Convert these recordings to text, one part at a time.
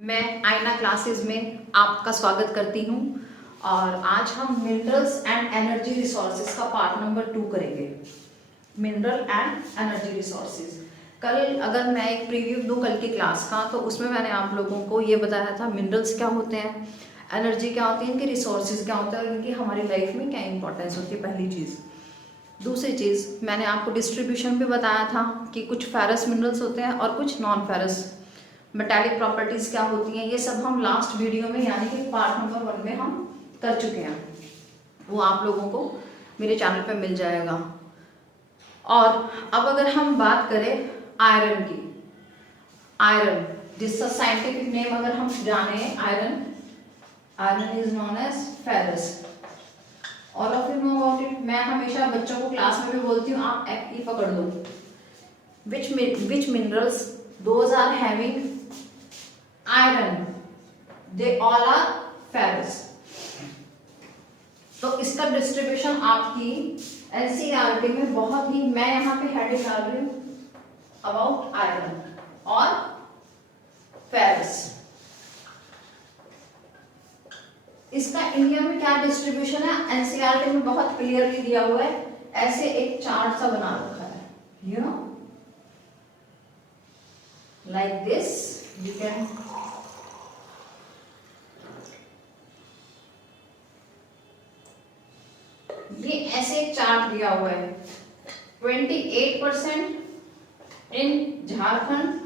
मैं आईना क्लासेस में आपका स्वागत करती हूँ और आज हम मिनरल्स एंड एनर्जी रिसोर्सेज का पार्ट नंबर 2 करेंगे। Mineral and energy resources. कल अगर मैं एक प्रीव्यू दूँ कल की क्लास का, तो उसमें मैंने आप लोगों को ये बताया था मिनरल्स क्या होते हैं, एनर्जी क्या होती है, इनके रिसोर्सेज क्या होते हैं और इनकी हमारी लाइफ में क्या इंपॉर्टेंस होती है, पहली चीज़। दूसरी चीज़ मैंने आपको डिस्ट्रीब्यूशन भी बताया था कि कुछ फेरस मिनरल्स होते हैं और कुछ नॉन फेरस मेटालिक प्रॉपर्टीज़ क्या होती हैं, ये सब हम लास्ट वीडियो में यानी कि पार्ट नंबर 1 में हम कर चुके हैं। वो आप लोगों को मेरे चैनल पे मिल जाएगा। और अब अगर हम बात करें आयरन की, आयरन जिसका साइंटिफिक नेम अगर हम जाने, iron is known as ferrous. All of you know about it. मैं हमेशा बच्चों को क्लास में भी बोलती हूँ, आप ये पकड़ लो, which minerals those are having iron, they all are ferrous। तो इसका डिस्ट्रीब्यूशन आपकी एनसीईआरटी में बहुत ही, मैं यहाँ पे हेडिंग डाल रही हूँ अबाउट आयरन और फेरस। इसका इंडिया में क्या डिस्ट्रीब्यूशन है, एनसीईआरटी में बहुत क्लियरली दिया हुआ है, ऐसे एक चार्ट सा बना रखा है, you know like this, you can ये ऐसे एक चार्ट दिया हुआ है। 28% इन झारखंड,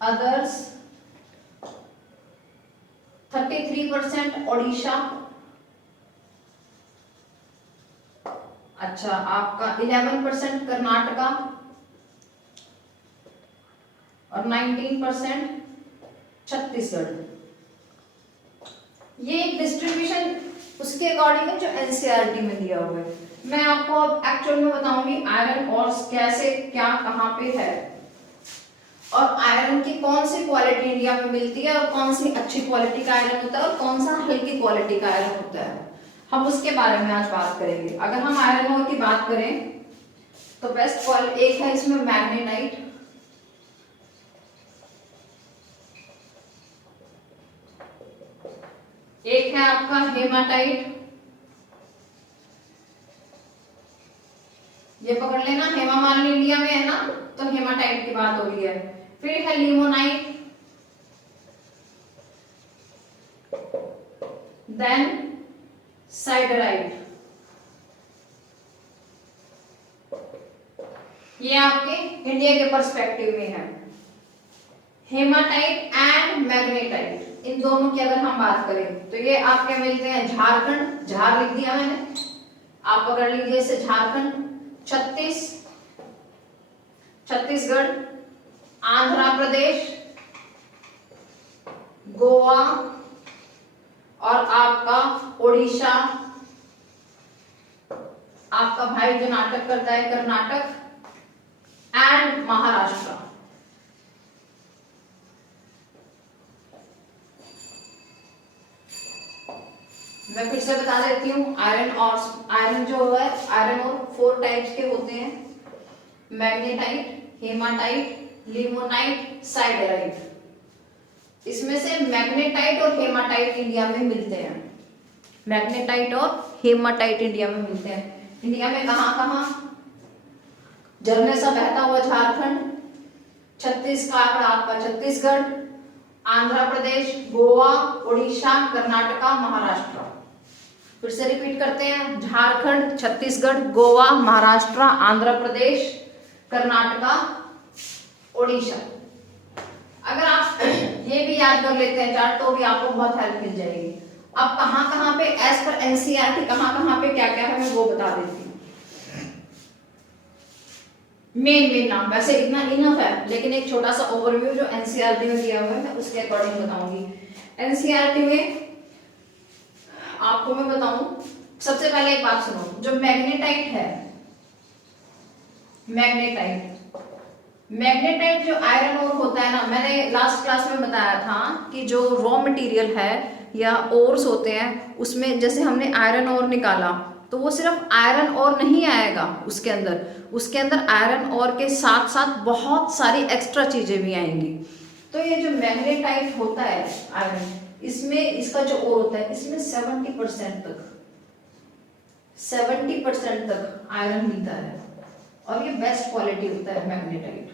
अदर्स 33% ओडिशा, अच्छा आपका 11% कर्नाटका और 19% छत्तीसगढ़। ये एक डिस्ट्रीब्यूशन उसके अकॉर्डिंग है जो एनसीईआरटी में दिया हुआ है। मैं आपको अब एक्चुअल में बताऊंगी आयरन और कैसे क्या कहाँ पे है और आयरन की कौन सी क्वालिटी इंडिया में मिलती है और कौन सी अच्छी क्वालिटी का आयरन होता है और कौन सा हल्की क्वालिटी का आयरन होता है, हम उसके बारे में आज बात करेंगे। अगर हम आयरन ओर की बात करें तो बेस्ट क्वालिटी एक है इसमें मैग्नेटाइट, एक है आपका हेमाटाइट, ये पकड़ लेना, हेमा मालिनी इंडिया में है ना, तो हेमाटाइट की बात हो रही है। फिर है लिमोनाइट, देन साइडराइट। ये आपके इंडिया के पर्सपेक्टिव में है। हेमाटाइट एंड मैग्नेटाइट, इन दोनों की अगर हम बात करें तो ये आपके मिलते हैं झारखंड, झार लिख दिया मैंने, आप पकड़ लीजिए इसे, झारखंड, छत्तीसगढ़, आंध्र प्रदेश, गोवा और आपका उड़ीसा, आपका भाई जो नाटक करता है कर्नाटक एंड महाराष्ट्र। मैं फिर से बता देती हूँ, आयरन जो है, आयरन और 4 टाइप्स के होते हैं, मैग्नेटाइट, हेमाटाइट, लिमोनाइट, साइडराइट। इसमें से मैग्नेटाइट और हेमाटाइट इंडिया में मिलते हैं, मैग्नेटाइट और हेमाटाइट इंडिया में मिलते हैं। इंडिया में कहाँ कहाँ, झरने सा बहता हुआ झारखंड, छत्तीसगढ़ आपका छत्तीसगढ़, आंध्र प्रदेश, गोवा, उड़ीसा, कर्नाटका, महाराष्ट्र। फिर से रिपीट करते हैं, झारखंड, छत्तीसगढ़, गोवा, महाराष्ट्र, आंध्र प्रदेश, कर्नाटका, उड़ीसा। अगर आप ये भी याद कर लेते हैं चार्ट तो भी आपको बहुत हेल्प मिल जाएगी। अब कहाँ कहाँ पे एज पर एनसीईआरटी कहाँ पे क्या क्या है मैं वो बता देती हूँ। मेन नाम वैसे इतना इनफ है, लेकिन एक छोटा सा ओवरव्यू जो एनसीईआरटी में दिया हुआ है मैं उसके अकॉर्डिंग बताऊंगी। एनसीईआरटी में आपको मैं बताऊं, सबसे पहले एक बात सुनो, जो मैग्नेटाइट है, मैग्नेटाइट जो आयरन ओर होता है ना, मैंने लास्ट क्लास में बताया था कि जो रॉ मटेरियल है या ओर्स होते हैं उसमें जैसे हमने आयरन ओर निकाला तो वो सिर्फ आयरन और नहीं आएगा उसके अंदर आयरन और के साथ साथ बहुत सारी एक्स्ट्रा चीजें भी आएंगी। तो ये जो मैग्नेटाइट होता है आयरन, इसमें इसका जो ओर होता है इसमें 70% तक आयरन मिलता है और ये बेस्ट क्वालिटी होता है मैग्नेटाइट।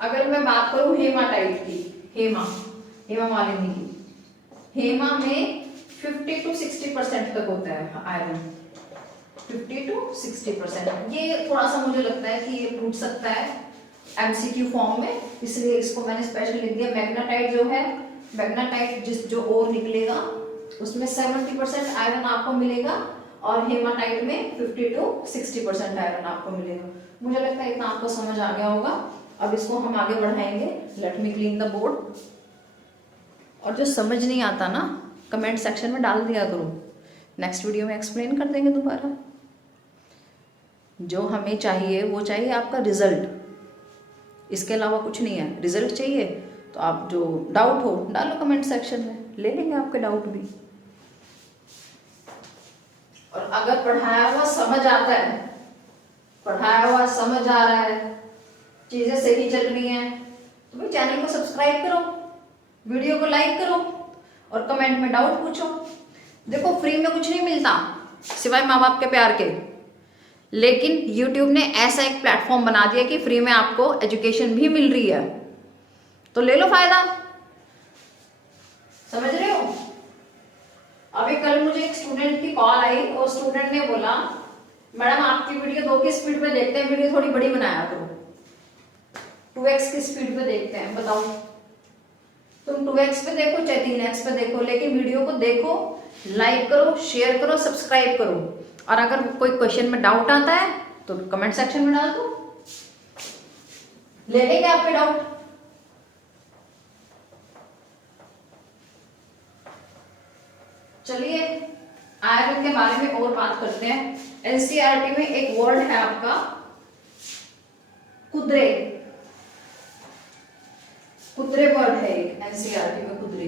अगर मैं बात करूं हेमाटाइट की, हेमा मालिनी की, हेमा में 50 to 60% तक होता है आयरन, 50 to 60%। ये थोड़ा सा मुझे लगता है कि ये पूछ सकता है एमसीक्यू फॉर्म में, इसलिए इसको मैंने स्पेशल लिख दिया। मैग्नेटाइट जो है, मैग्नेटाइट जो ओर निकलेगा उसमें 70% आयरन आपको मिलेगा और हेमाटाइट में 50 to 60% आयरन आपको मिलेगा। मुझे लगता है इतना आपको समझ आ गया होगा। अब इसको हम आगे बढ़ाएंगे। Let me clean the board. और जो समझ नहीं आता ना, कमेंट सेक्शन में डाल दिया करो, नेक्स्ट वीडियो में एक्सप्लेन कर देंगे दोबारा। जो हमें चाहिए वो चाहिए आपका रिजल्ट, इसके अलावा कुछ नहीं है। रिजल्ट चाहिए तो आप जो डाउट हो डालो कमेंट सेक्शन में, ले लेंगे आपके डाउट भी। और अगर पढ़ाया हुआ समझ आता है, पढ़ाया हुआ समझ आ रहा है, चीजें सही चल रही हैं, तो भाई चैनल को सब्सक्राइब करो, वीडियो को लाइक करो और कमेंट में डाउट पूछो। देखो फ्री में कुछ नहीं मिलता सिवाय माँ बाप के प्यार के, लेकिन YouTube ने ऐसा एक प्लेटफॉर्म बना दिया कि फ्री में आपको एजुकेशन भी मिल रही है, तो ले लो फायदा। समझ रहे हो? अभी कल मुझे एक स्टूडेंट की कॉल आई और स्टूडेंट ने बोला मैडम आपकी वीडियो 2 की स्पीड पे देखते हैं, वीडियो थोड़ी बड़ी बनाया करो। 2x की स्पीड पे देखते हैं, बताओ तुम 2x पे देखो चाहे 3x पे देखो, लेकिन वीडियो को देखो, लाइक करो, शेयर करो, सब्सक्राइब करो। और अगर कोई क्वेश्चन में डाउट आता है तो कमेंट सेक्शन में डाल दो, ले लेंगे आपके डाउट। चलिए आयरन के बारे में और बात करते हैं। एनसीईआरटी में एक वर्ड है आपका कुद्रे, कुद्रे वर्ड है एक एनसीईआरटी में, कुद्रे।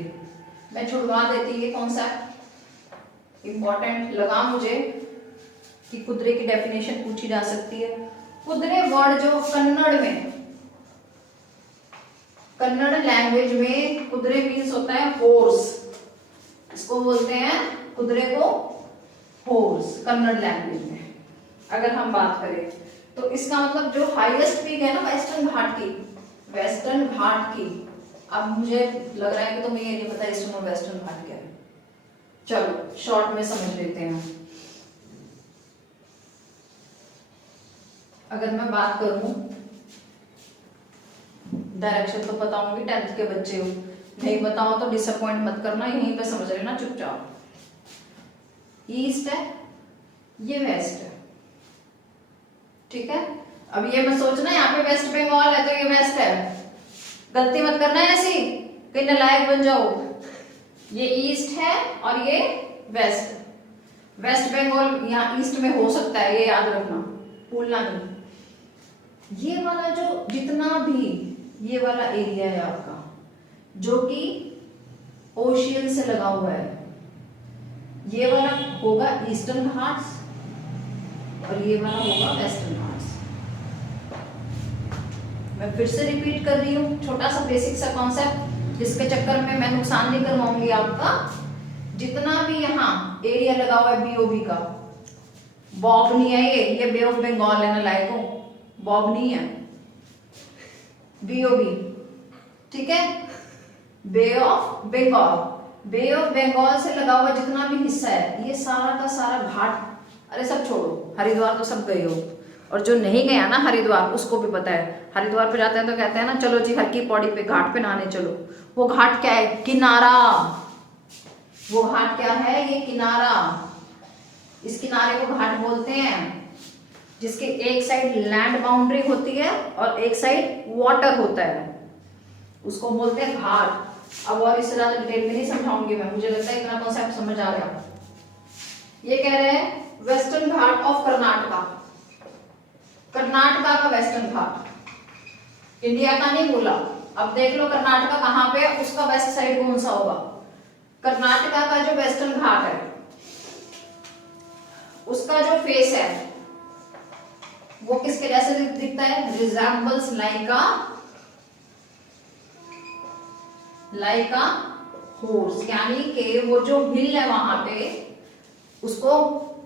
मैं छुड़वा देती, ये कॉन्सेप्ट इंपॉर्टेंट लगा मुझे कि कुद्रे की डेफिनेशन पूछी जा सकती है। कुद्रे वर्ड जो कन्नड़ में, कन्नड़ लैंग्वेज में कुद्रे मीन्स होता है हॉर्स, इसको बोलते हैं कुद्रे को हॉर्स कन्नड़ लैंग्वेज में। अगर हम बात करें तो इसका मतलब जो हाईएस्ट पीक है ना वेस्टर्न घाट की, वेस्टर्न घाट की, अब मुझे लग रहा है कि तुम्हें ये नहीं पता ईस्टर्न और वेस्टर्न घाट क्या है। चलो शॉर्ट में समझ लेते हैं। अगर मैं बात करूं, डायरेक्शन तो पता होंगी, 10th के बच्चे हो, नहीं पता हो तो डिसअपॉइंट मत करना, यहीं पे समझ लेना चुपचाप। ईस्ट है, ये वेस्ट है, ठीक है। अब ये मत सोचना यहाँ पे वेस्ट बंगाल है तो ये वेस्ट है, गलती मत करना है ऐसी, कहीं नालायक बन जाओ। ये ईस्ट है और ये वेस्ट, वेस्ट बंगाल यहाँ ईस्ट में हो सकता है, ये याद रखना, भूलना नहीं। ये वाला जो जितना भी ये वाला एरिया है आपका जो कि ओशियन से लगा हुआ है, ये वाला होगा ईस्टर्न घाट्स और ये वाला होगा वेस्टर्न घाट्स। मैं फिर से रिपीट कर रही हूँ, छोटा सा बेसिक सा कॉन्सेप्ट जिसके चक्कर में मैं नुकसान नहीं करवाऊंगी आपका। जितना भी यहाँ एरिया लगा हुआ है बीओबी का, बॉब नहीं है ये बे ऑफ बंगाल है ना, लाइको बॉब नहीं है, बीओबी, ठीक है, bay of Bengal. Bay of Bengal से लगा हुआ जितना भी हिस्सा है ये सारा का सारा घाट, अरे सब छोड़ो, हरिद्वार तो सब गए हो, और जो नहीं गया ना हरिद्वार उसको भी पता है। हरिद्वार पे जाते हैं तो कहते हैं ना चलो जी हर की पौड़ी पे घाट पे नहाने चलो। वो घाट क्या है? किनारा। वो घाट क्या है? ये किनारा। इस किनारे को घाट बोलते हैं जिसके एक साइड लैंड बाउंड्री होती है और एक साइड वाटर होता है, उसको बोलते हैं घाट। अब और इस तरह डिटेल में नहीं समझाऊंगी मैं, मुझे लगता है इतना कॉन्सेप्ट समझ आ गया। ये कह रहे हैं western Ghat of Karnataka, Karnataka का वेस्टर्न घाट, इंडिया का नहीं बोला। अब देख लो कर्नाटका कहाँ पे है, उसका वेस्ट साइड कौन सा होगा। कर्नाटका का जो वेस्टर्न घाट है उसका जो फेस है वो किसके जैसे दिखता है? रिजेंबल्स लाइक अ हॉर्स, यानी कि वो जो हिल है वहां पे उसको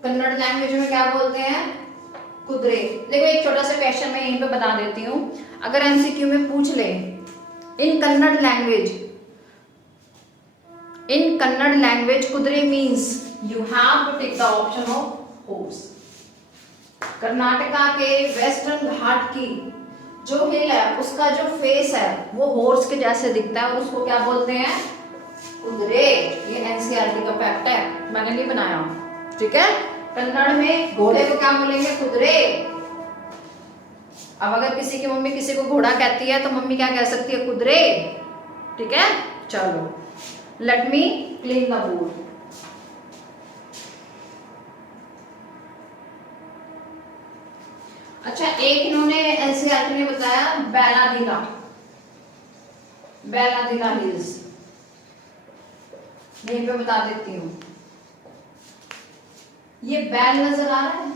कन्नड़ लैंग्वेज में क्या बोलते हैं? कुदरे। देखो एक छोटा सा क्वेश्चन मैं यहीं पे बता देती हूँ, अगर एमसीक्यू में पूछ ले इन कन्नड़ लैंग्वेज कुदरे means you have to take the option of horse. Karnataka के वेस्टर्न घाट की जो हिल है उसका जो फेस है वो हॉर्स के जैसे दिखता है और उसको क्या बोलते हैं? कुदरे। ये एनसीईआरटी का फैक्ट है, मैंने नहीं बनाया, ठीक है। कन्नड़ में घोड़े को क्या बोलेंगे? कुदरे। अब अगर किसी की मम्मी किसी को घोड़ा कहती है तो मम्मी क्या कह सकती है? कुदरे, ठीक है। चलो, let me clean the board. अच्छा, एक इन्होंने एनसीईआरटी में बताया बेलादिला हिल्स, यहीं पे बता देती हूँ। ये बैल नजर आ रहा है?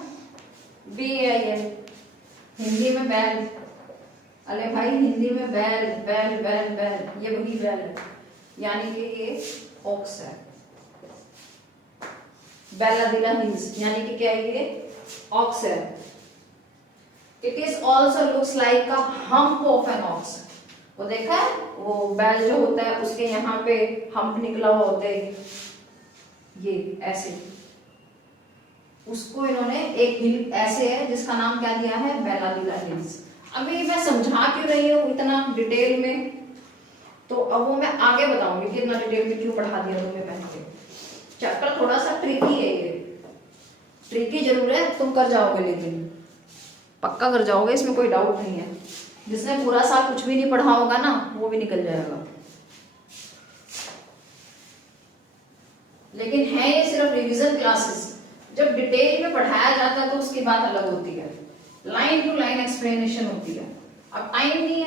बी है ये, हिंदी में बैल। अरे भाई हिंदी में बैल बैल बैल बैल, ये वही बैल है, यानी कि ये ऑक्स है। बेलादिला हिल्स यानी कि क्या है? ये ऑक्स है। It is also looks like a hump of an ox. वो देखा है, वो बैल जो होता है उसके यहाँ पे हम्प निकला हुआ होता है, ये ऐसे, उसको इन्होंने एक हिल ऐसे है जिसका नाम क्या दिया है? बेलादिला हिल्स। अभी मैं समझा क्यों रही हूँ इतना डिटेल में, तो अब वो मैं आगे बताऊंगी कि इतना डिटेल में क्यों पढ़ा दिया तुम्हें मैंने। चैप्टर थोड़ा सा ट्रिकी है, ये ट्रिकी जरूर है, तुम कर जाओगे, लेकिन पक्का कर जाओगे, इसमें कोई डाउट नहीं है। जिसने पूरा साल कुछ भी नहीं पढ़ा होगा ना वो भी निकल जाएगा। लेकिन है ये सिर्फ रिवीजन क्लासेस, जब डिटेल में पढ़ाया जाता है तो उसकी बात अलग होती है, लाइन टू लाइन एक्सप्लेनेशन होती है। अब टाइम नहीं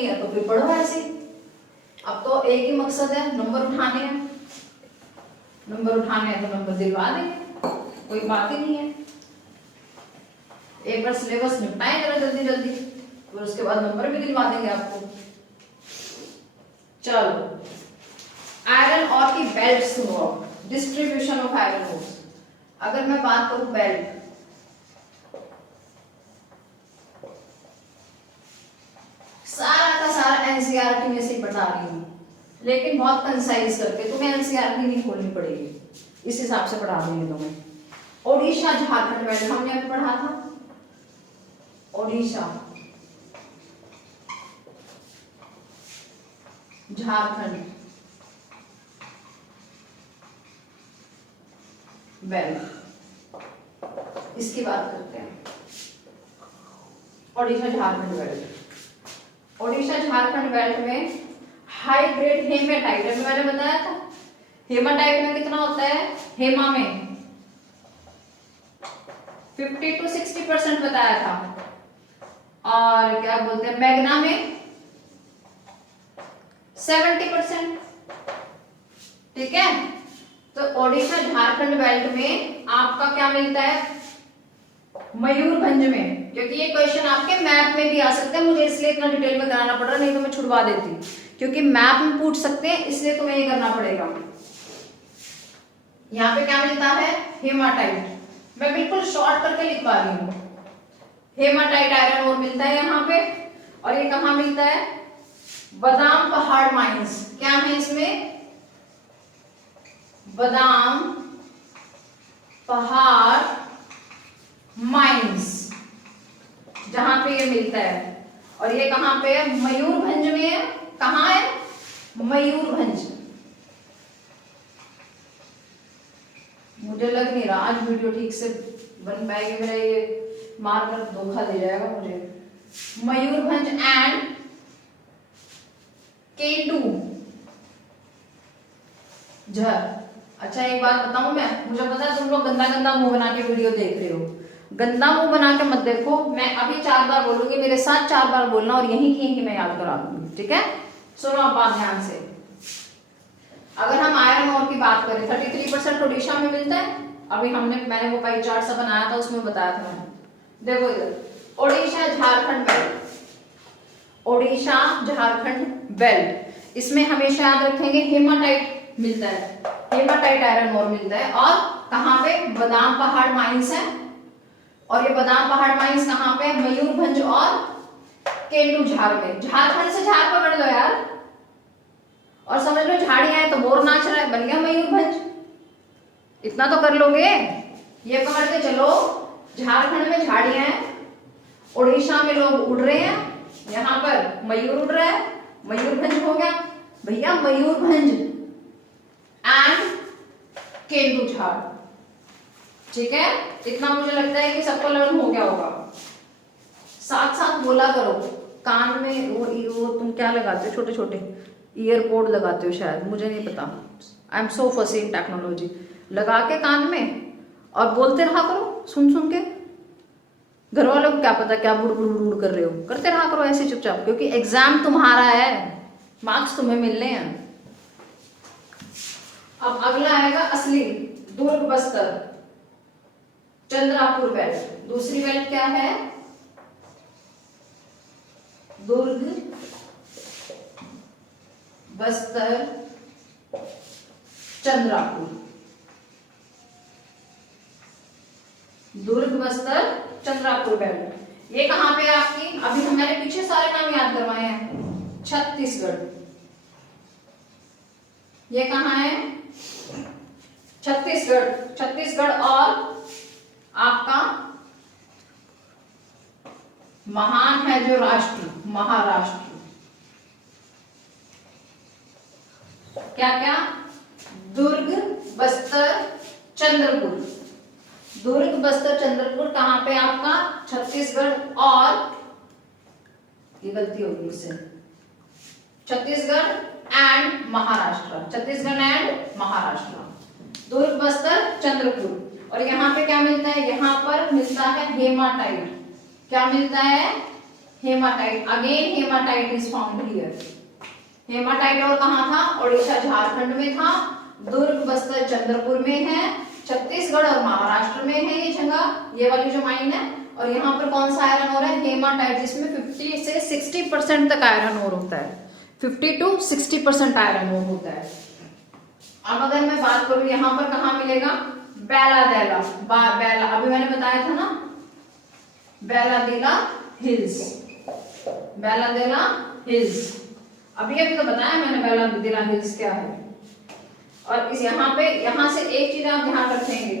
है तो फिर पढ़ो ऐसे। अब तो एक ही मकसद है, नंबर उठाने हैं तो नंबर दिलवा देंगे, कोई बात ही नहीं है। एक बार सिलेबस निपटाएं जरा जल्दी, फिर उसके बाद नंबर भी दिलवा देंगे आपको। चलो, आयरन और की बेल्ट सुनो, डिस्ट्रीब्यूशन ऑफ आयरन ओर्स। अगर मैं बात करूं बेल्ट, सारा का सारा एनसीईआरटी में से बता रही हूं, लेकिन बहुत कंसाइज करके, तुम्हें एनसीईआरटी नहीं खोलनी पड़ेगी, इस हिसाब से पढ़ा दूंगी तुम्हें। ओडिशा झारखंड बेल्ट हमने अभी पढ़ा था, ओडिशा झारखंड बेल्ट, इसकी बात करते हैं। ओडिशा झारखंड बेल्ट में हाई ग्रेड हेमाटाइट, अभी मैंने बताया था हेमाटाइट में कितना होता है? हेमा में 50 to 60% बताया था, और क्या बोलते हैं मैग्ना में 70%, ठीक है। तो ओडिशा झारखंड बेल्ट में आपका क्या मिलता है? मयूरभंज में, क्योंकि ये क्वेश्चन आपके मैप में भी आ सकते हैं, मुझे इसलिए इतना डिटेल में कराना पड़ रहा, नहीं तो मैं छुड़वा देती, क्योंकि मैप में पूछ सकते हैं, इसलिए तुम्हें ये करना पड़ेगा। यहाँ पे क्या मिलता है? हेमाटाइट। मैं बिल्कुल शॉर्ट करके लिखवा रही हूँ, हेमाटाइट आयरन ओर मिलता है यहाँ पे। और ये कहाँ मिलता है? बादाम पहाड़ माइंस। क्या है इसमें? बादाम पहाड़ माइंस, जहां पे ये मिलता है। और ये कहां पे है? मयूरभंज में है। कहां है? मयूरभंज। मुझे लग नहीं रहा आज वीडियो ठीक से बन पाएगी, मेरा ये मार्कर धोखा दे जाएगा मुझे। मयूरभंज एंड केटू झर। अच्छा एक बात बताऊं मैं, मुझे पता है तुम लोग गंदा गंदा मुंह बना के वीडियो देख रहे हो, गंदा मुंह बना के मत देखो। मैं अभी 4 बार बोलूंगी, मेरे साथ 4 बार बोलना, और यही की यही मैं याद करा दूंगी, ठीक है। सुनो आप बात ध्यान से। अगर हम आयरन ओर की बात करें, 33% ओडिशा में मिलता है, अभी मैंने वो पाई चार्ट सा बनाया था, उसमें बताया था मैंने। देखो इधर ओडिशा झारखंड बेल्ट, ओडिशा झारखंड बेल्ट, इसमें हमेशा याद रखेंगे हेमाटाइट मिलता है, हेमाटाइट आयरन ओर मिलता है। और कहाँ पे? बादाम पहाड़ माइंस है, और ये बादाम पहाड़ माइंस कहाँ पे? मयूरभंज और केंदुझार में। झारखंड से झार पकड़ लो यार, और समझ लो झाड़ियां है तो मोर नाच रहा है, बन गया मयूरभंज। इतना तो कर लोगे, ये पकड़ के चलो। झारखंड में झाड़ियां हैं, उड़ीसा में लोग उड़ रहे हैं, यहाँ पर मयूर उड़ रहा है, मयूरभंज हो गया भैया, मयूरभंज एंड केंदुझार। ठीक है, इतना मुझे लगता है कि सबको लर्न हो गया होगा। साथ साथ बोला करो, कान में वो तुम क्या लगाते हो, छोटे छोटे ईयरपोड लगाते हो शायद, मुझे नहीं पता, आई एम सो फसी इन टेक्नोलॉजी। लगा के कान में और बोलते रहा करो सुन सुन के। घर वालों को क्या पता क्या बुड़ बुड़ बुड़ कर रहे हो, करते रहा करो ऐसे चुपचाप, क्योंकि एग्जाम तुम्हारा है, मार्क्स तुम्हें मिलने हैं। अब अगला आएगा असली दुर्ग बस्तर चंद्रापुर बेल्ट। दूसरी बेल्ट क्या है? दुर्ग बस्तर चंद्रापुर, दुर्ग बस्तर चंद्रापुर बेल्ट। ये कहां पे है आपकी? अभी मैंने पीछे सारे नाम याद करवाए हैं। छत्तीसगढ़, ये कहां है? छत्तीसगढ़। छत्तीसगढ़ और आपका महान है जो राष्ट्र, महाराष्ट्र। क्या क्या? दुर्ग बस्तर चंद्रपुर, दुर्ग बस्तर चंद्रपुर कहां पे आपका? छत्तीसगढ़ और, ये गलती होगी मुझसे, छत्तीसगढ़ एंड महाराष्ट्र, छत्तीसगढ़ एंड महाराष्ट्र, दुर्ग बस्तर चंद्रपुर। और यहाँ पे क्या मिलता है? यहाँ पर मिलता है हेमाटाइट। क्या मिलता है? Haematite. Again haematite is found here. Haematite और कहाँ था? ओडिशा झारखंड में था, दुर्ग बस्तर चंद्रपुर में है, छत्तीसगढ़ और महाराष्ट्र में है ये जगह, ये वाली जो माइन है। और यहाँ पर कौन सा आयरन ओर है? हेमाटाइट, जिसमें 50 से 60% तक आयरन ओर होता है, 50 to 60% आयरन ओर होता है। अब अगर मैं बात करूं यहाँ पर कहाँ मिलेगा? बैलादेला, बैला अभी मैंने बताया था ना, बैलादेला हिल्स, बैलादेला हिल्स, अभी तो बताया मैंने बैलादेला हिल्स क्या है। और इस यहाँ पे, यहाँ से एक चीज आप ध्यान रखेंगे,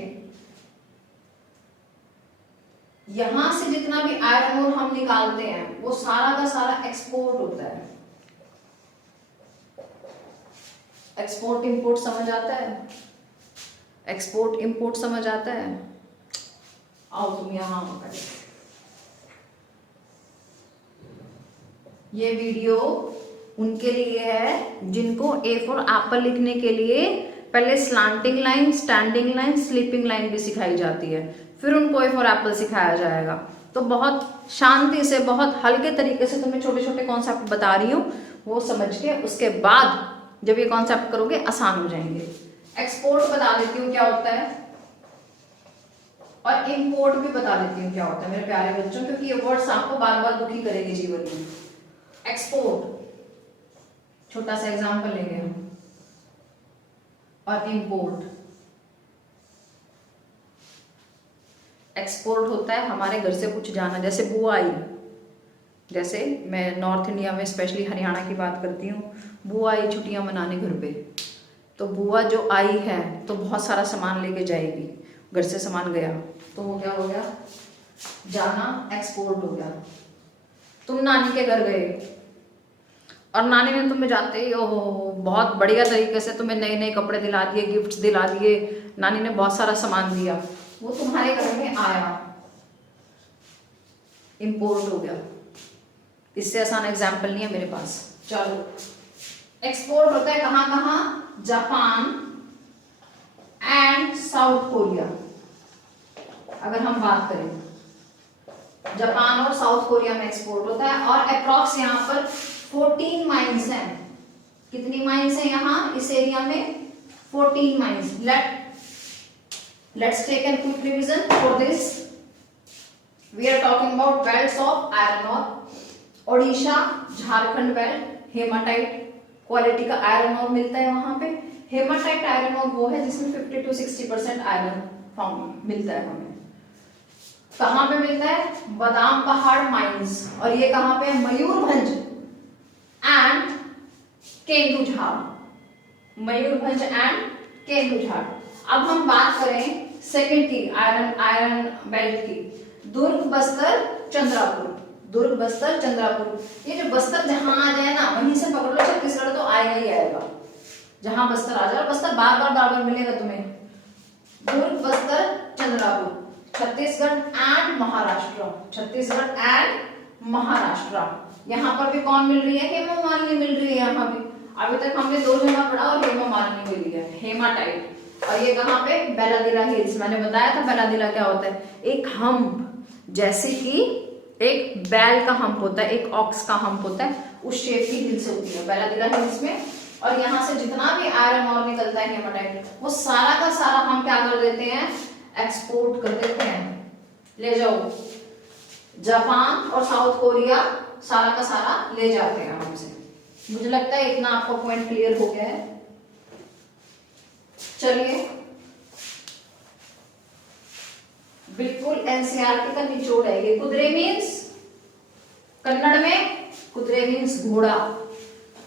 यहां से जितना भी आयरन ओर हम निकालते हैं वो सारा का सारा एक्सपोर्ट होता है। एक्सपोर्ट इंपोर्ट समझ आता है? एक्सपोर्ट इंपोर्ट समझ आता है? आओ तुम यहां पकड़। ये वीडियो उनके लिए है जिनको ए फॉर एप्पल लिखने के लिए पहले slanting line, standing line, sleeping line भी सिखाई जाती है, फिर उनको ए फॉर एप्पल सिखाया जाएगा। तो बहुत शांति से, बहुत हल्के तरीके से तुम्हें छोटे छोटे कॉन्सेप्ट बता रही हूँ, वो समझ के उसके बाद जब ये कॉन्सेप्ट करोगे आसान हो जाएंगे। एक्सपोर्ट बता देती हूँ क्या होता है, और इंपोर्ट भी बता देती हूँ क्या होता है मेरे प्यारे बच्चों, क्योंकि ये वर्ड्स आपको बार बार दुखी करेंगे जीवन में। एक्सपोर्ट, छोटा सा एग्जांपल लेंगे हम, और इंपोर्ट। एक्सपोर्ट होता है हमारे घर से कुछ जाना, जैसे बुआ आई, जैसे मैं नॉर्थ इंडिया में स्पेशली हरियाणा की बात करती हूँ, बुआ आई छुट्टियां मनाने घर पे, तो बुआ जो आई है तो बहुत सारा सामान लेके जाएगी, घर से सामान गया तो वो क्या हो गया? जाना एक्सपोर्ट हो गया। तुम नानी के घर गए और नानी ने तुम्हें जाते ही बहुत बढ़िया तरीके से तुम्हें नए नए कपड़े दिला दिए, गिफ्ट्स दिला दिए, नानी ने बहुत सारा सामान दिया, वो तुम्हारे घर में आया, इंपोर्ट हो गया। इससे आसान एग्जाम्पल नहीं है मेरे पास। चलो, एक्सपोर्ट होता है कहां कहां? Japan and south Korea. अगर हम बात करें जापान और साउथ कोरिया में एक्सपोर्ट होता है, और अप्रॉक्स यहाँ पर 14 माइंस हैं। कितनी माइंस हैं यहाँ इस एरिया में? 14 mines. Let's take a quick revision for this. We are talking about belts of iron ore. Odisha, Jharkhand belt, haematite quality का आयरन और मिलता है वहां पे। हेमाटाइट आयरन और वो है जिसमें 50 to 60% आयरन फाउंड मिलता है हमें। कहां पे मिलता है? बादाम पहाड़ माइंस। और ये कहां पे है? मयूरभंज एंड केंदुझाड़। मयूरभंज एंड केंदुझाड़। अब हम बात करें सेकंड की आयरन बेल्ट की, दुर्ग, बस्तर, चंद्रापुर। दुर्ग, बस्तर, चंद्रापुर। ये जो बस्तर जहां आ जाए ना वहीं से पकड़ लो, छत्तीसगढ़ तो आएगा ही आएगा। जहां बस्तर आ जाए, बस्तर बार बार मिलेगा तुम्हें। दुर्ग, बस्तर, चंद्रापुर, छत्तीसगढ़ एंड महाराष्ट्र। छत्तीसगढ़ एंड महाराष्ट्र। यहाँ पर भी कौन मिल रही है? हेमा मालिनी मिल रही है। यहाँ भी अभी तक हमने 2 जगह पढ़ा और हेमा मालिनी मिली है, हेमाटाइट। और ये कहाँ पे? बेलादिला हिल्स। मैंने बताया था बेलादिला क्या होता है, एक हम्प, जैसे कि एक बैल का हम्प होता है, एक ऑक्स का हम्प होता है, उस शेप की हिल्स होती है बेलादिला हिल्स में। और यहाँ से जितना भी आयरन और निकलता है हेमाटाइट, वो सारा का सारा हम क्या कर देते हैं? एक्सपोर्ट कर देते हैं। ले जाओ, जापान और साउथ कोरिया सारा का सारा ले जाते हैं हमसे। मुझे लगता है इतना आपको पॉइंट क्लियर हो गया है। चलिए, बिल्कुल एनसीईआरटी का निचोड़ है ये। कुदरे मीन्स कन्नड़ में, कुदरे मीन्स घोड़ा,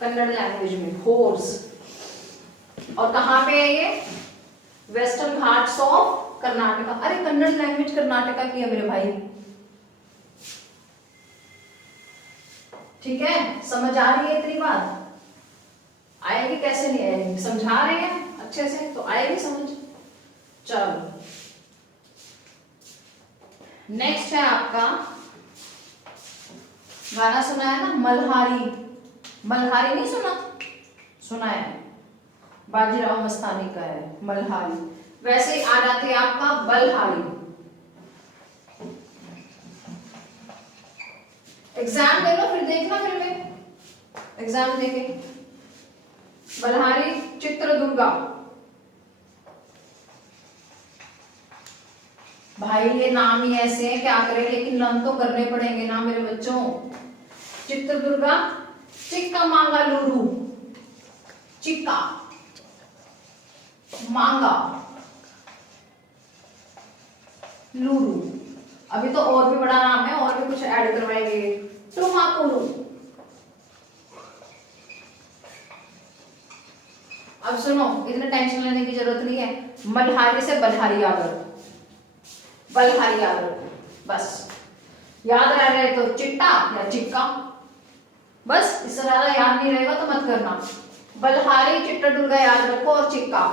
कन्नड़ लैंग्वेज में हॉर्स। और कहां पे है ये? Western Ghats of Karnataka. अरे कन्नड़ लैंग्वेज कर्नाटका की है मेरे भाई। ठीक है, समझ आ रही है इतनी बात? आएगी कैसे नहीं आएगी? समझा रहे हैं अच्छे से तो आएगी समझ। चलो, नेक्स्ट है आपका, गाना सुना है ना मल्हारी? मल्हारी नहीं सुना? सुना है, बाजीराव मस्तानी का है मल्हारी। वैसे आ जाते हैं आपका बलहारी। एग्जाम दे लो फिर देखना, फिर में एग्जाम देके। बलहारी, चित्रदुर्गा। भाई ये नाम ही ऐसे हैं, क्या करें, लेकिन लर्न तो करने पड़ेंगे ना मेरे बच्चों। चित्रदुर्गा, चिक्कामांगलुरु, चिक्का मांगा लुरु। अभी तो और भी बड़ा नाम है, और भी कुछ ऐड करवाएंगे। टुमाकुरु। अब सुनो, इतने टेंशन लेने की जरूरत नहीं है। मल्हारी से बलहारी आगर, बलहारी आगर, बस याद रह रहे तो चिट्टा या चिक्का, बस। इससे ज्यादा याद नहीं रहेगा तो मत करना। बलहारी, चिट्टादुर्गा याद रखो और चिक्का,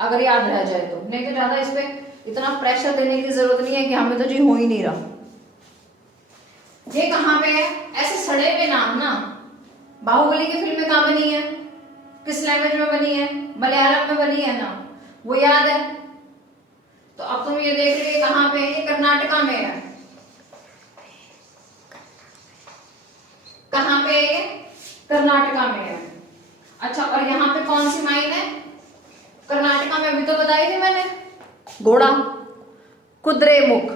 अगर याद रह जाए तो। नहीं तो ज्यादा इस पे इतना प्रेशर देने की जरूरत नहीं है कि हमें तो जी हो ही नहीं रहा। ये कहाँ पे है? ऐसे सड़े हुए नाम ना, बाहुबली की फिल्म में कहाँ बनी है? किस लैंग्वेज में बनी है? मलयालम में बनी है ना, वो याद है। तो अब तुम ये देख रहे कहाँ पे है? ये कर्नाटका में है। कहाँ पे है? कर्नाटका में है। अच्छा, और यहाँ पे कौन सी माइन है? कर्नाटका में अभी तो बताई थी मैंने, घोड़ा, कुद्रेमुख।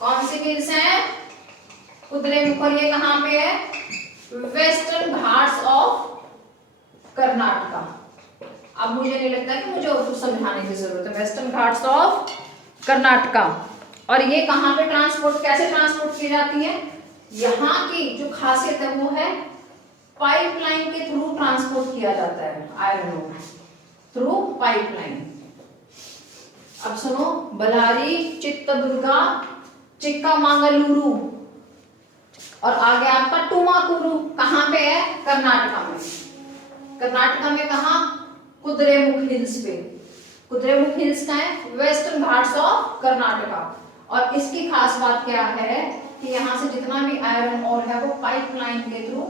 कौन सी हिल्स है? कुद्रेमुख। और ये कहाँ पे है? Western Ghats of Karnataka. अब मुझे नहीं लगता कि मुझे और कुछ समझाने की जरूरत है। Western Ghats of Karnataka. और ये कहाँ पे ट्रांसपोर्ट, कैसे ट्रांसपोर्ट की जाती है? यहाँ की जो खासियत है वो है पाइपलाइन के थ्रू ट्रांसपोर्ट किया जाता है आयरन ओर, थ्रू पाइपलाइन। अब सुनो, बलहारी, चित्रदुर्गा, चिक्कामांगलुरु, और आगे आपका टुमाकुरु। कहाँ पे है? कर्नाटका में। कर्नाटका में कहा? कुद्रेमुख हिल्स पे। कुद्रेमुख हिल्स का है? Western Ghats of Karnataka. और इसकी खास बात क्या है कि यहाँ से जितना भी आयरन ओर है वो पाइपलाइन के थ्रू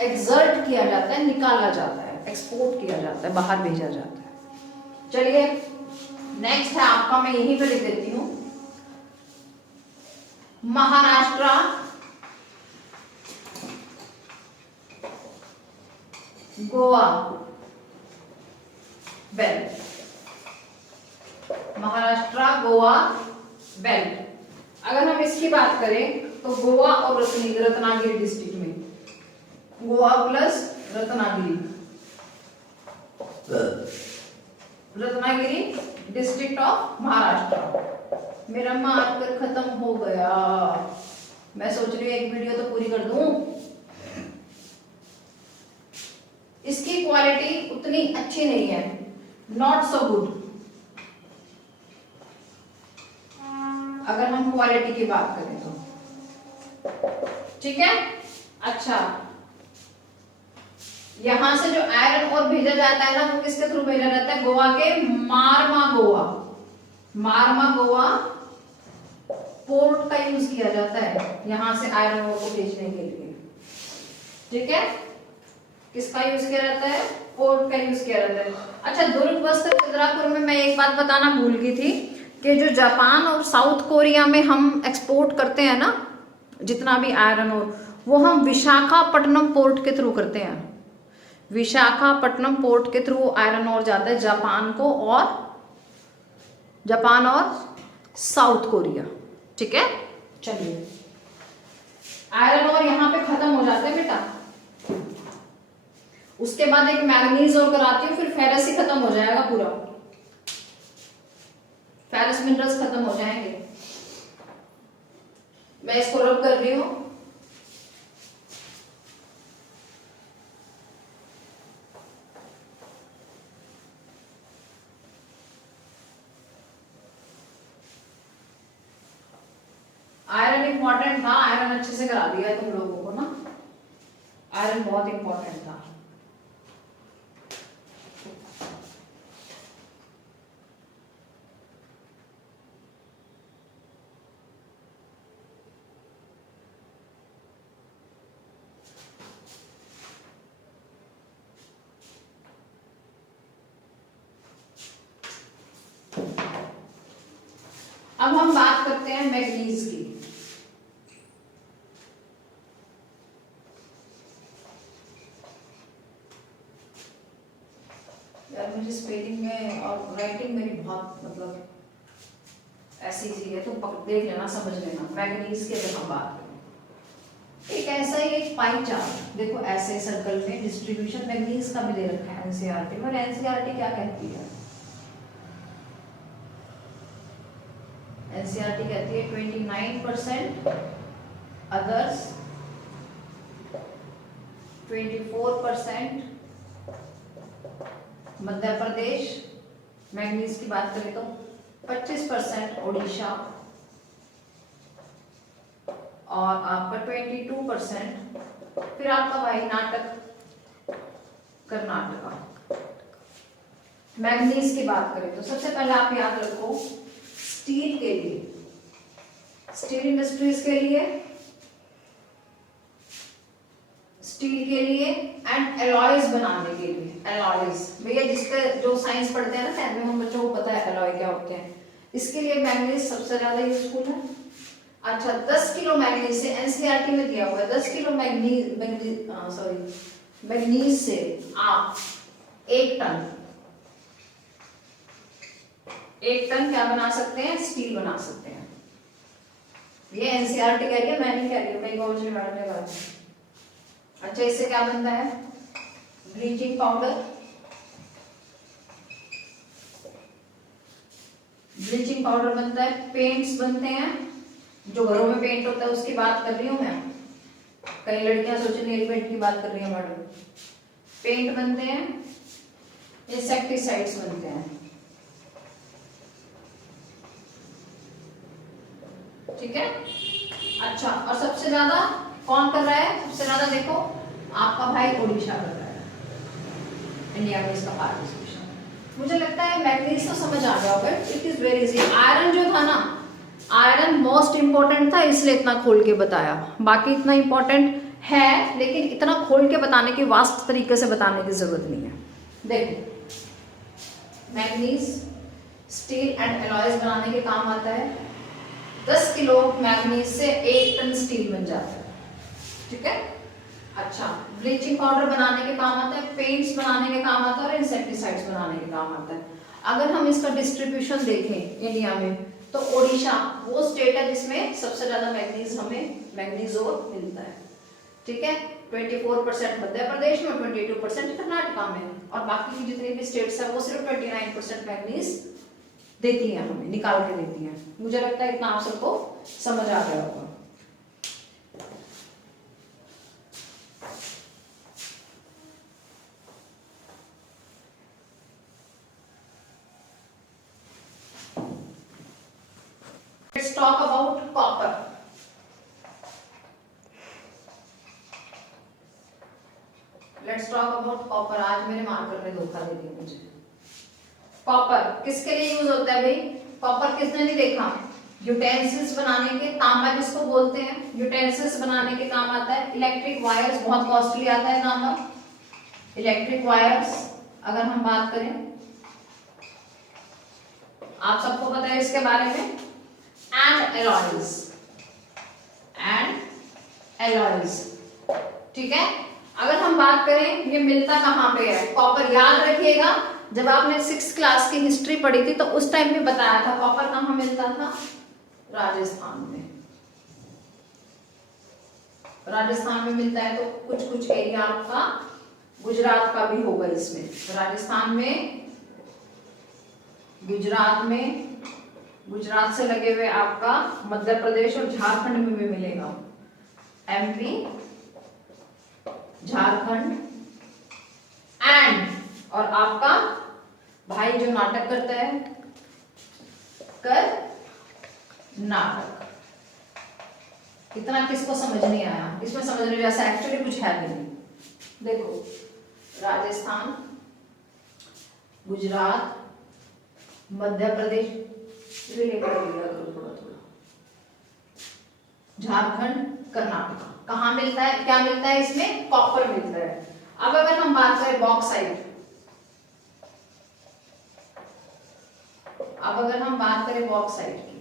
एक्सर्ट किया जाता है, निकाला जाता है, एक्सपोर्ट किया जाता है, बाहर भेजा जाता है। चलिए, नेक्स्ट है आपका, मैं यहीं पे लिख देती हूँ, महाराष्ट्र, गोवा बेल्ट। महाराष्ट्र, गोवा बेल्ट। अगर हम इसकी बात करें तो गोवा और रत्नागिरी डिस्ट्रिक्ट में, Goa plus Ratnagiri, Ratnagiri district of Maharashtra. मेरा मार्कर खत्म हो गया, मैं सोच रही हूँ एक वीडियो तो पूरी कर दूं। इसकी क्वालिटी उतनी अच्छी नहीं है, नॉट सो गुड। अगर हम क्वालिटी की बात करें तो ठीक है। अच्छा, यहां से जो आयरन और भेजा जाता है ना, वो किसके थ्रू भेजा जाता है? गोवा के मारमागोवा, मारमागोवा पोर्ट का यूज किया जाता है यहां से आयरन और को भेजने के लिए। ठीक है, किसका यूज किया जाता है? पोर्ट का यूज किया जाता है। अच्छा, दुर्ग, बस्तर, रुद्रपुर में मैं एक बात बताना भूल गई थी कि जो जापान और साउथ कोरिया में हम एक्सपोर्ट करते हैं ना, जितना भी आयरन और, वो हम विशाखापट्टनम पोर्ट के थ्रू करते हैं। विशाखापट्टनम पोर्ट के थ्रू आयरन और जाता है जापान को, और जापान और साउथ कोरिया। ठीक है, चलिए आयरन और यहाँ पे खत्म हो जाते हैं बेटा। उसके बाद एक मैंगनीज और कराती हूँ, फिर फेरस ही खत्म हो जाएगा पूरा, फेरस मिनरल्स खत्म हो जाएंगे। मैं इसको रब कर रही हूँ। आयरन इंपॉर्टेंट था, आयरन अच्छे से करा दिया है तुम लोगों को ना, आयरन बहुत इंपॉर्टेंट था। अब हम बात करते हैं मैग्नीज की। यार मुझे स्पेलिंग में और राइटिंग मेरी बहुत मतलब ऐसी सी है, तो देख लेना, समझ लेना। मैग्नीज की जब हम बात करें, एक ऐसा ही एक पाई चार्ट देखो, ऐसे सर्कल में डिस्ट्रीब्यूशन मैग्नीज का भी दे रखा है एनसीईआरटी में। और एनसीईआरटी क्या कहती है? एनसीईआरटी कहती है 29%, अदर्स 24%, मध्य प्रदेश, मैग्नीज की बात करें तो 25% ओडिशा, और आपका 22%, फिर आपका भाई नाटक, कर्नाटका। मैग्नीज की बात करें तो सबसे पहले आप याद रखो, स्टील के लिए, स्टील इंडस्ट्रीज के लिए, स्टील के लिए एंड एलॉयज बनाने के लिए। एलॉयज भैया जिसका जो साइंस पढ़ते हैं ना 10th में, हम बच्चों को पता है एलॉय क्या होते हैं। इसके लिए मैग्नीज सबसे ज्यादा यूजफुल है। अच्छा, 10 किलो मैग्नीज से, एनसीईआरटी में दिया हुआ है 10 किलो मैग्नीज से आप 1 टन क्या बना सकते हैं? स्टील बना सकते हैं। ये एनसीईआरटी कह रही है, मैं नहीं कह रही हूँ, कहीं गौरव मैडम ने कहा। अच्छा, इससे क्या बनता है? ब्लीचिंग पाउडर, ब्लीचिंग पाउडर बनता है, पेंट्स बनते हैं, जो घरों में पेंट होता है उसकी बात कर रही हूँ मैं। कई लड़कियां सोचे नेल पेंट की बात कर रही है मैडम। पेंट बनते हैं, इंसेक्टिसाइड्स बनते हैं। ठीक है। अच्छा, और सबसे ज्यादा कौन कर रहा है? सबसे ज्यादा देखो आपका भाई ओडिशा कर रहा है इंडिया में इसका पार्टिसिपेशन। मुझे लगता है मैग्नीज तो समझ आ गया होगा, it is very easy. Iron जो था ना, आयरन मोस्ट इंपॉर्टेंट था, इसलिए इतना खोल के बताया। बाकी इतना इंपॉर्टेंट है, लेकिन इतना खोल के बताने की, वास्ट तरीके से बताने की जरूरत नहीं है। देखो, मैग्नीज स्टील एंड एलॉयज बनाने के काम आता है। 10 किलो मैग्नीज से 1 टन स्टील बन जाता है। ठीक है। अच्छा, ब्लीचिंग पाउडर बनाने के काम आता है, पेंट्स बनाने के काम आता है, और इंसेक्टिसाइड्स बनाने के काम आता है। अगर हम इसका डिस्ट्रीब्यूशन देखें इंडिया में, तो ओडिशा वो स्टेट है जिसमें सबसे ज्यादा मैग्नीज हमें मैग्नीज ओर मिलता है। ठीक है, 24% मध्य प्रदेश में, 22% कर्नाटका में, और बाकी की जितनी भी स्टेट्स है वो सिर्फ 29% मैग्नीज देती हैं, हमें निकाल के देती हैं। मुझे लगता है इतना आप सबको समझ आ गया होगा। Let's talk about copper. Let's talk about copper. आज मेरे मार्कर ने धोखा दे दिया मुझे। कॉपर किसके लिए यूज होता है भाई? कॉपर किसने नहीं देखा? यूटेंसिल्स बनाने के, तांबा जिसको बोलते हैं, यूटेंसिल्स बनाने के काम आता है। इलेक्ट्रिक वायर्स बहुत कॉस्टली आता है तांबा। इलेक्ट्रिक वायर्स अगर हम बात करें, आप सबको पता है इसके बारे में। एंड एलॉयज, ठीक है। अगर हम बात करें ये मिलता कहाँ पे है कॉपर, याद रखिएगा जब आपने 6th क्लास की हिस्ट्री पढ़ी थी तो उस टाइम में बताया था कॉपर कहाँ मिलता था, राजस्थान में। राजस्थान में मिलता है, तो कुछ कुछ एरिया आपका गुजरात का भी होगा इसमें। राजस्थान में, गुजरात में, गुजरात से लगे हुए आपका मध्य प्रदेश और झारखंड में भी मिलेगा। एमपी, झारखंड एंड, और आपका भाई जो नाटक करता है कर्नाटक। इतना किसको समझ नहीं आया? इसमें समझने जैसा एक्चुअली कुछ है नहीं। देखो, राजस्थान, गुजरात, मध्य प्रदेश, थोड़ा थोड़ा, झारखंड, कर्नाटक, कहाँ मिलता है, क्या मिलता है इसमें? कॉपर मिलता है। अब अगर हम बात करें बॉक्साइट, अब अगर हम बात करें बॉक्साइट की,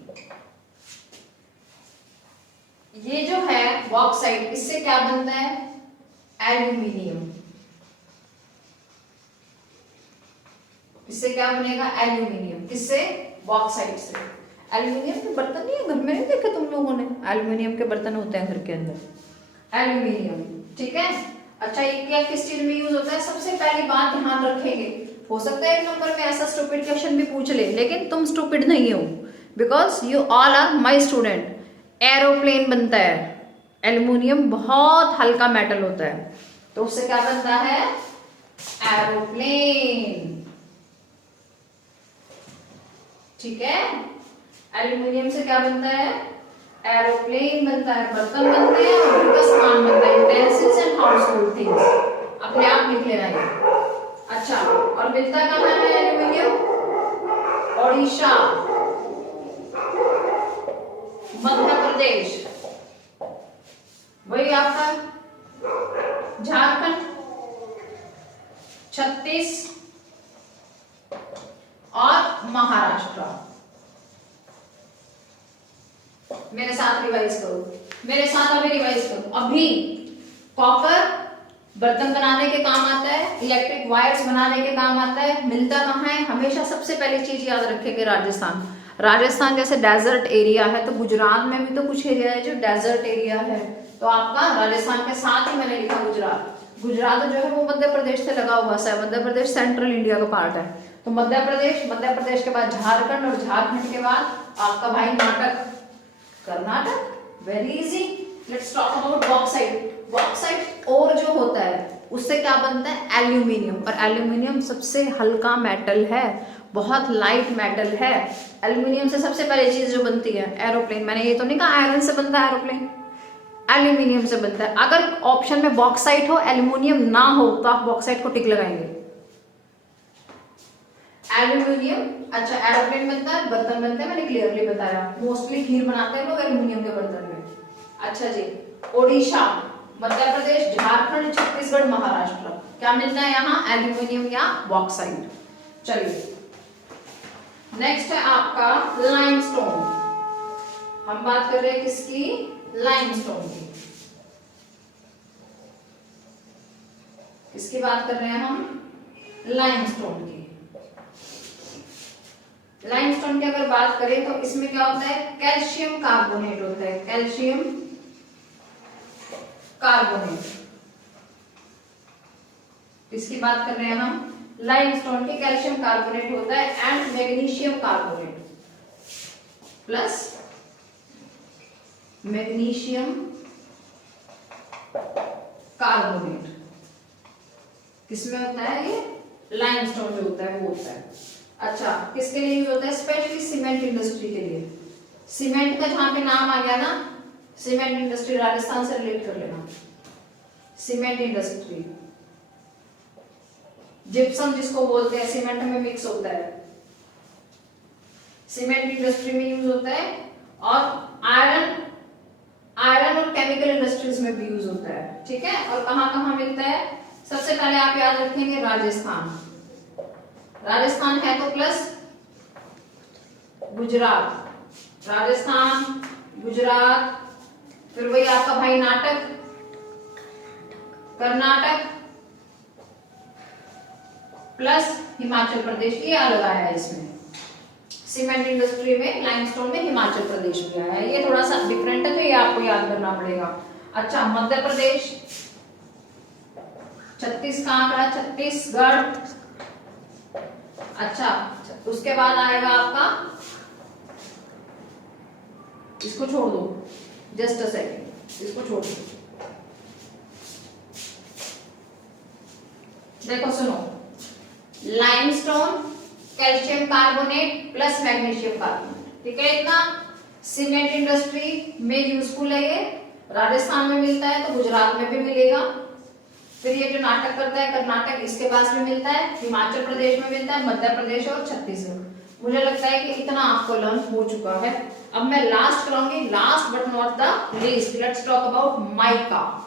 ये जो है बॉक्साइट, इससे क्या बनता है? एल्यूमिनियम। इससे क्या बनेगा? एल्यूमिनियम। किससे? बॉक्साइट से। एल्यूमिनियम के बर्तन नहीं है घर में, नहीं देखे तुम लोगों ने? एल्यूमिनियम के बर्तन होते हैं घर के अंदर, एल्यूमिनियम। ठीक है, अच्छा ये क्या किस चीज में यूज होता है? सबसे पहली बात ध्यान रखेंगे, हो सकता है एक नंबर में ऐसा स्टूपिड क्वेश्चन भी पूछ ले, लेकिन तुम स्टूपिड नहीं हो, because you all are my student. Aeroplane बनता है, एल्यूमिनियम बहुत हल्का मेटल होता है, तो उससे क्या बनता है? एरोप्लेन। ठीक है, एल्यूमिनियम से क्या बनता है? एरोप्लेन बनता है, बर्तन बनते हैं और घर का सामान बनता है, यूटेंसिल्स एंड हाउसहोल्ड थिंग्स। अपने आप लिख लेना है। अच्छा, और मिलता कहाँ है एल्यूमिनियम? ओडिशा, मध्य प्रदेश, वही आपका झारखंड, छत्तीस और महाराष्ट्र। मेरे साथ रिवाइज करो, मेरे साथ अभी रिवाइज करो। अभी कॉपर बर्तन बनाने के काम आता है, इलेक्ट्रिक वायर्स बनाने के काम आता है। मिलता कहाँ है? हमेशा सबसे पहली चीज याद रखेंगे, राजस्थान। राजस्थान जैसे डेजर्ट एरिया है, तो गुजरात में भी तो कुछ एरिया है जो डेजर्ट एरिया है, तो आपका राजस्थान के साथ ही मैंने लिखा गुजरात। गुजरात जो है वो मध्य प्रदेश से लगा हुआ है, मध्य प्रदेश सेंट्रल इंडिया का पार्ट है, तो मध्य प्रदेश के बाद झारखंड, और झारखंड के बाद आपका भाई नाटक, Karnataka. Very easy. Let's talk about bauxite. Bauxite और जो होता है उससे क्या बनता है? एल्यूमिनियम, और एल्यूमिनियम सबसे हल्का मेटल है, बहुत लाइट मेटल है। एल्यूमिनियम से सबसे पहली चीज जो बनती है एरोप्लेन, मैंने ये तो नहीं कहा आयरन से बनता है एरोप्लेन, एल्यूमिनियम से बनता है। अगर ऑप्शन में बॉक्साइट हो, एल्यूमिनियम ना हो, तो आप बॉक्साइट को टिक लगाएंगे। एल्यूमिनियम, अच्छा एरोप्लेन बनता है, बर्तन बनते हैं, मैंने क्लियरली बताया। मोस्टली खीर बनाते हैं लोग एल्यूमिनियम के बर्तन में। अच्छा जी, ओडिशा, मध्य प्रदेश, झारखंड, छत्तीसगढ़, महाराष्ट्र, क्या मिलता है यहाँ? एल्यूमिनियम या बॉक्साइट। चलिए नेक्स्ट है आपका लाइमस्टोन। हम बात कर रहे हैं किसकी? लाइमस्टोन की। किसकी बात कर रहे हैं हम? लाइमस्टोन की। लाइमस्टोन की अगर बात करें तो इसमें क्या होता है, कैल्शियम कार्बोनेट होता है, कैल्शियम कार्बोनेट। इसकी बात कर रहे हैं हम, लाइमस्टोन की कैल्शियम कार्बोनेट होता है and magnesium carbonate plus magnesium carbonate. किसमें होता है ये, लाइमस्टोन जो होता है वो होता है। अच्छा, किसके लिए यूज होता है, स्पेशली सीमेंट इंडस्ट्री के लिए। सीमेंट का जहां पे नाम आ गया ना, सीमेंट इंडस्ट्री, राजस्थान से रिलेट कर लेना, सीमेंट इंडस्ट्री। जिप्सम जिसको बोलते हैं, सीमेंट में मिक्स होता है, सीमेंट इंडस्ट्री में यूज होता है। और आयरन और केमिकल इंडस्ट्रीज में भी यूज होता है, ठीक है। और कहां कहां मिलता है, सबसे पहले आप याद रखेंगे राजस्थान, राजस्थान है तो प्लस गुजरात, राजस्थान, गुजरात, फिर वही आपका भाई नाटक, कर्नाटक प्लस हिमाचल प्रदेश, ये अलग आया है इसमें। सीमेंट इंडस्ट्री में, लाइमस्टोन में हिमाचल प्रदेश भी आया है, ये थोड़ा सा डिफरेंट है तो ये आपको याद करना पड़ेगा। अच्छा, मध्य प्रदेश, छत्तीस का आंकड़ा, छत्तीसगढ़। अच्छा, उसके बाद आएगा आपका, इसको छोड़ दो, जस्ट अ सेकेंड, इसको छोड़ दो। देखो सुनो, limestone, calcium carbonate plus magnesium carbonate, ठीक है। इतना सीमेंट इंडस्ट्री में यूजफुल है ये, राजस्थान में मिलता है तो गुजरात में भी मिलेगा। फिर ये जो नाटक करता है कर्नाटक, इसके पास में मिलता है, हिमाचल प्रदेश में मिलता है, मध्य प्रदेश और छत्तीसगढ़। मुझे लगता है कि इतना आपको लर्न हो चुका है। अब मैं लास्ट कराऊंगी, last but not the least, let's talk about mica.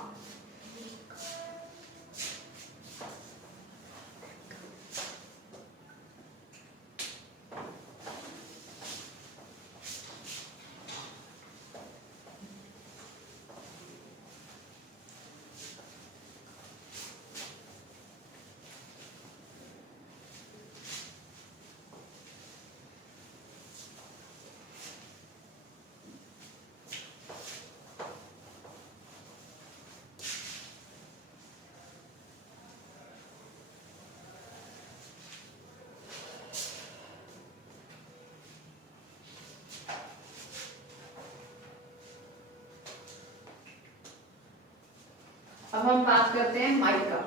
अब हम बात करते हैं माइका।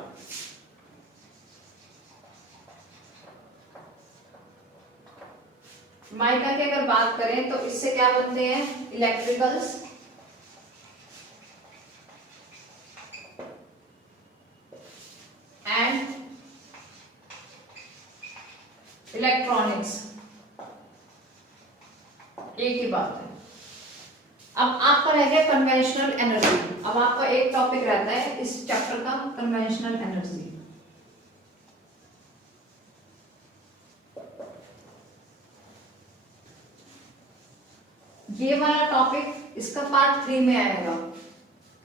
माइका की अगर बात करें तो इससे क्या बनते हैं, इलेक्ट्रिकल्स, एंड इलेक्ट्रॉनिक्स, एक ही बात है। अब आपका रह गया कन्वेंशनल एनर्जी। अब आपका एक टॉपिक रहता है इस चैप्टर का, कन्वेंशनल एनर्जी। ये वाला टॉपिक इसका पार्ट 3 में आएगा,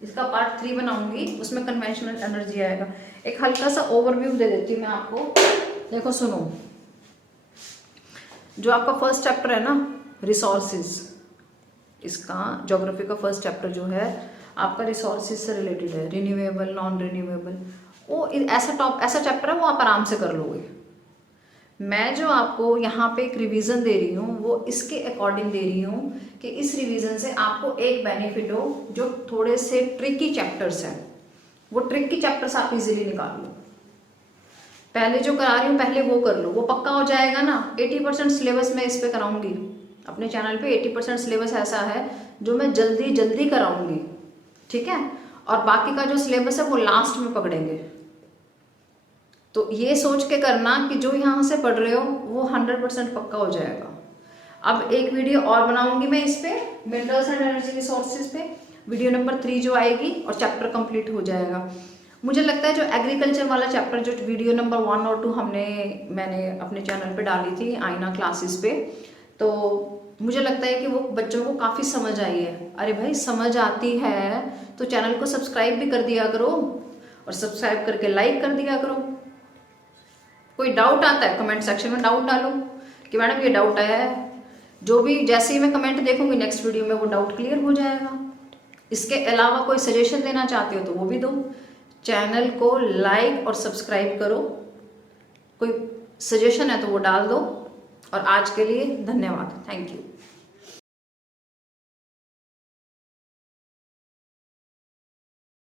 इसका पार्ट 3 बनाऊंगी, उसमें कन्वेंशनल एनर्जी आएगा। एक हल्का सा ओवरव्यू दे देती हूँ मैं आपको। देखो सुनो, जो आपका फर्स्ट चैप्टर है ना, रिसोर्सेज, इसका ज्योग्राफी का फर्स्ट चैप्टर जो है आपका रिसोर्सेज से रिलेटेड है, रिन्यूएबल, नॉन रिन्यूएबल। वो ऐसा चैप्टर है, वो आप आराम से कर लोगे। मैं जो आपको यहाँ पे एक रिवीजन दे रही हूँ वो इसके अकॉर्डिंग दे रही हूँ कि इस रिवीजन से आपको एक बेनिफिट हो, जो थोड़े से ट्रिकी चैप्टर्स हैं वो ट्रिकी चैप्टर्स आप इजीली निकाल लो। पहले जो करा रही हूँ पहले वो कर लो, वो पक्का हो जाएगा ना। 80% सिलेबस मैं इस पे कराऊंगी अपने चैनल पे। 80% सिलेबस ऐसा है जो मैं जल्दी जल्दी कराऊंगी, ठीक है। और बाकी का जो सिलेबस है वो लास्ट में पकड़ेंगे। तो ये सोच के करना कि जो यहाँ से पढ़ रहे हो वो 100% पक्का हो जाएगा। अब एक वीडियो और बनाऊंगी मैं इस पे, मिनरल्स एंड एनर्जी रिसोर्सेज पे, वीडियो नंबर 3 जो आएगी, और चैप्टर कंप्लीट हो जाएगा। मुझे लगता है जो एग्रीकल्चर वाला चैप्टर, जो वीडियो नंबर 1 और 2 मैंने अपने चैनल पे डाली थी आईना क्लासेस पे, तो मुझे लगता है कि वो बच्चों को काफ़ी समझ आई है। अरे भाई, समझ आती है तो चैनल को सब्सक्राइब भी कर दिया करो, और सब्सक्राइब करके लाइक कर दिया करो। कोई डाउट आता है कमेंट सेक्शन में डाउट डालो, कि मैडम ये डाउट आया है। जो भी जैसे ही मैं कमेंट देखूंगी नेक्स्ट वीडियो में वो डाउट क्लियर हो जाएगा। इसके अलावा कोई सजेशन देना चाहते हो तो वो भी दो। चैनल को लाइक और सब्सक्राइब करो, कोई सजेशन है तो वो डाल दो। और आज के लिए धन्यवाद, थैंक यू।